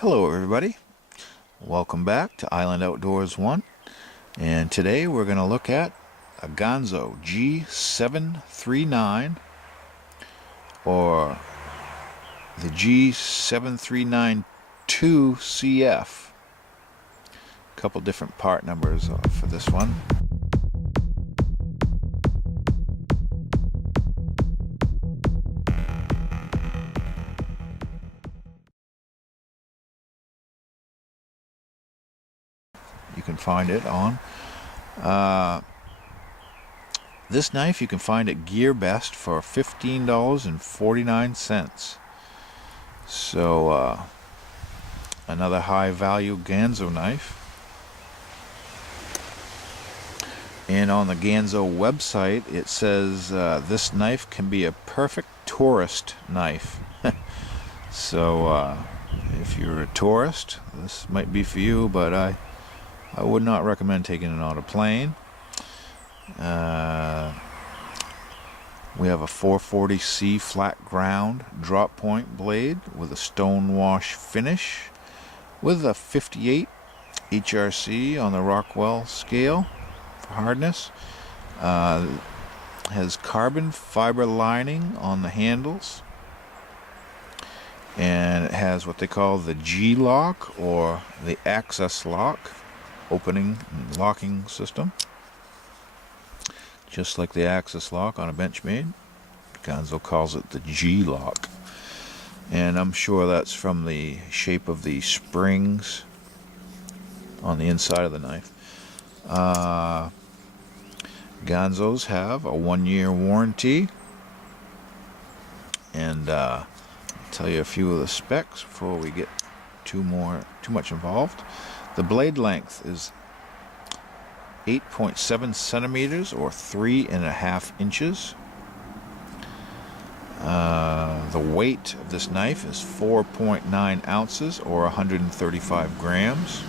Hello everybody, welcome back to Island Outdoors 1, and today we're going to look at a Ganzo G739 or the G739 2CF. A couple different part numbers for this one. You can find it on this knife. You can find at Gear Best for $15.49. So another high value Ganzo knife. And on the Ganzo website it says this knife can be a perfect tourist knife. So if you're a tourist, this might be for you, but I would not recommend taking it on a plane. We have a 440C flat ground drop point blade with a stonewash finish with a 58 HRC on the Rockwell scale for hardness. Has carbon fiber lining on the handles, and it has what they call the G-lock or the access lock opening and locking system, just like the access lock on a Benchmade. Ganzo calls it the G-lock, and I'm sure that's from the shape of the springs on the inside of the knife. Ganzos have a 1-year warranty, and I'll tell you a few of the specs before we get too much involved. The blade length is 8.7 centimeters or 3.5 inches. The weight of this knife is 4.9 ounces or 135 grams.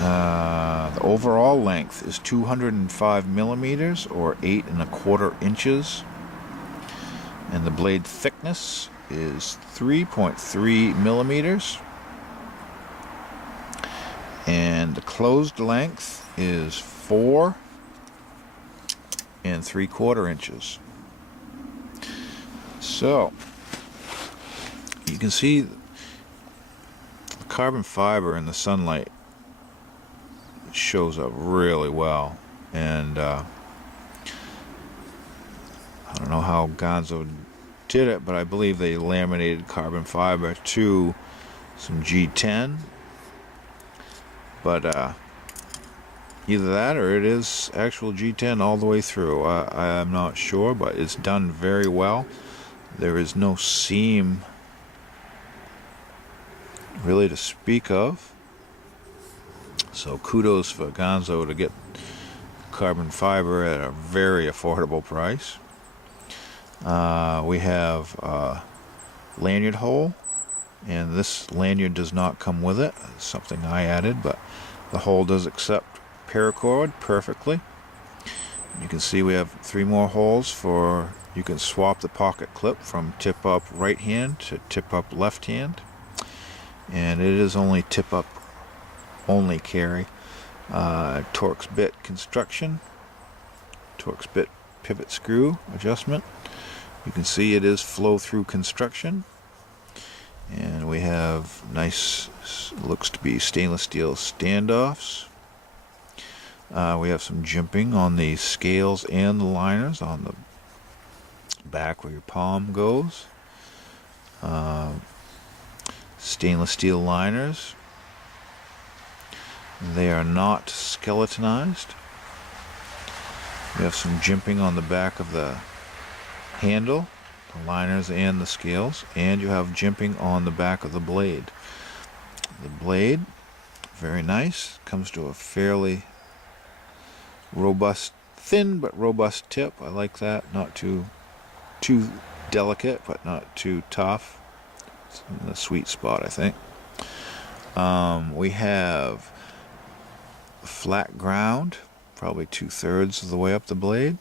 The overall length is 205 millimeters or 8.25 inches. And the blade thickness is 3.3 millimeters. And the closed length is 4.75 inches. So you can see the carbon fiber in the sunlight shows up really well, and I don't know how Ganzo did it, but I believe they laminated carbon fiber to some G10. But either that or it is actual G10 all the way through. I'm not sure, but it's done very well. There is no seam really to speak of. So kudos for Ganzo to get carbon fiber at a very affordable price. We have a lanyard hole, and this lanyard does not come with it. It's something I added, but the hole does accept paracord perfectly. You can see we have 3 more holes for, you can swap the pocket clip from tip up right hand to tip up left hand, and it is only tip up only carry. Torx bit construction, Torx bit pivot screw adjustment. You can see it is flow through construction. And we have nice, looks to be stainless steel standoffs. We have some jimping on the scales and the liners on the back where your palm goes. Stainless steel liners. They are not skeletonized. We have some jimping on the back of the handle, the liners and the scales, and you have jimping on the back of the blade. The blade, very nice, comes to a fairly robust, thin but robust tip. I like that. Not too delicate, but not too tough. It's in the sweet spot, I think. We have flat ground, probably 2/3 of the way up the blade.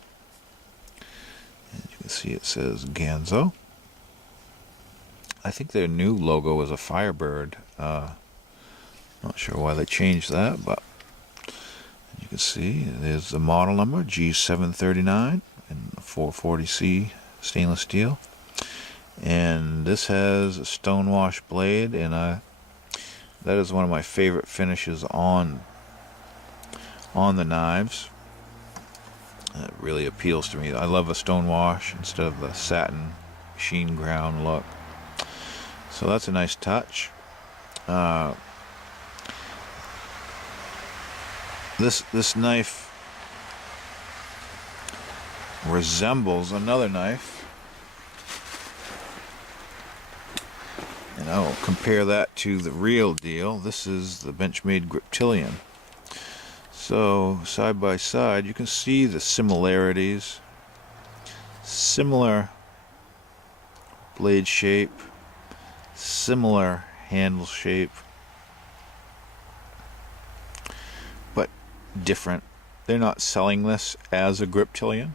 And you can see it says Ganzo. I think their new logo is a Firebird. Not sure why they changed that, but you can see there's the model number G739 in 440C stainless steel. And this has a stonewashed blade, and that is one of my favorite finishes on the knives. It really appeals to me. I love a stonewash instead of the satin sheen ground look. So that's a nice touch. This knife resembles another knife, and I'll compare that to the real deal. This is the Benchmade Griptilian. So side by side you can see the similarities. Similar blade shape, similar handle shape, but different. They're not selling this as a Griptilian.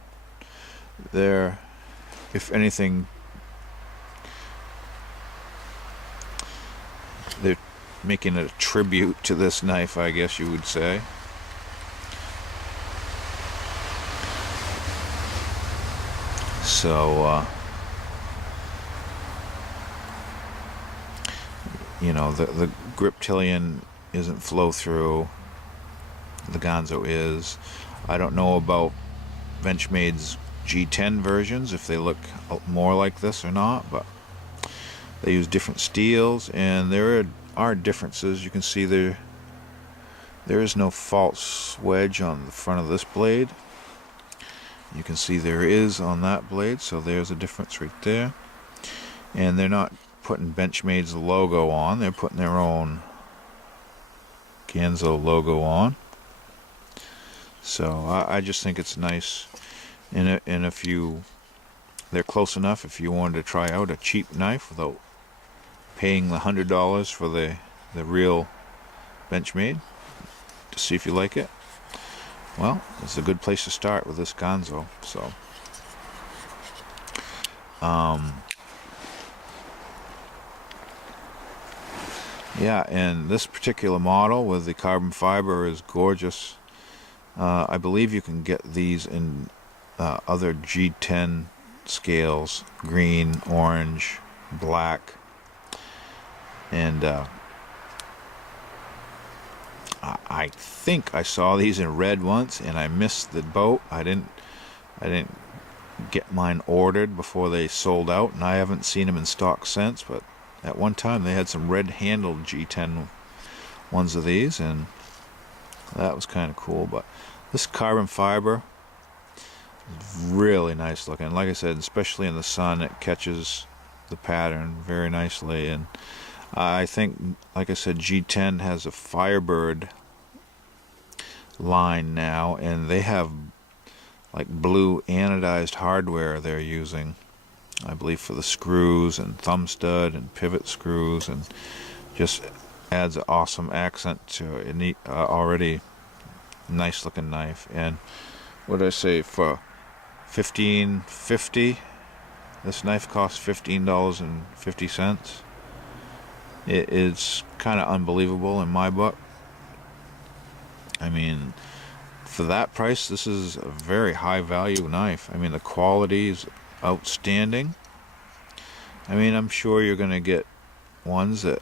They're, if anything, they're making it a tribute to this knife, I guess you would say. So, you know, the Griptilian isn't flow through. The Ganzo is. I don't know about Benchmade's G10 versions, if they look more like this or not, but they use different steels, and there are differences. You can see there is no false wedge on the front of this blade. You can see there is on that blade, so there's a difference right there. And they're not putting Benchmade's logo on, they're putting their own Ganzo logo on. So I just think it's nice. And if they're close enough, if you wanted to try out a cheap knife without paying the $100 for the real Benchmade to see if you like it, well, it's a good place to start with this Ganzo. So yeah, and this particular model with the carbon fiber is gorgeous. I believe you can get these in other G10 scales: green, orange, black, and I think I saw these in red once, and I missed the boat. I didn't get mine ordered before they sold out, and I haven't seen them in stock since. But at one time they had some red-handled G10 ones of these, and that was kind of cool. But this carbon fiber is really nice looking. Like I said, especially in the sun, it catches the pattern very nicely. And I think, like I said, G10 has a Firebird line now, and they have like blue anodized hardware they're using, I believe, for the screws and thumb stud and pivot screws, and just adds an awesome accent to a neat, already nice looking knife. And what did I say, for $15.50, this knife costs $15.50. It is kind of unbelievable in my book. I mean, for that price, this is a very high value knife. I mean, the quality is outstanding. I mean, I'm sure you're going to get ones that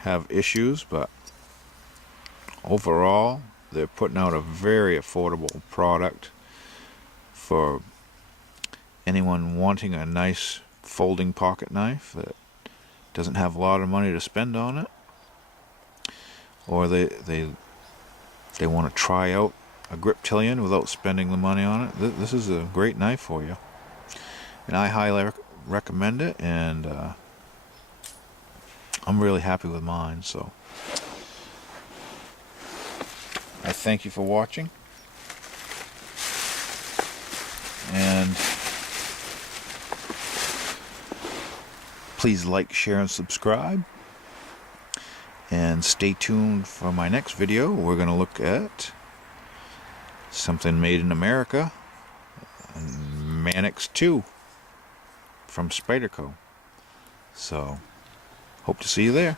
have issues, but overall, they're putting out a very affordable product for anyone wanting a nice folding pocket knife that doesn't have a lot of money to spend on it, or they want to try out a Griptilian without spending the money on it. This is a great knife for you, and I highly recommend it. And I'm really happy with mine. So I thank you for watching, and please like, share, and subscribe. And stay tuned for my next video. We're going to look at something made in America, Manix 2 from Spyderco. So, hope to see you there.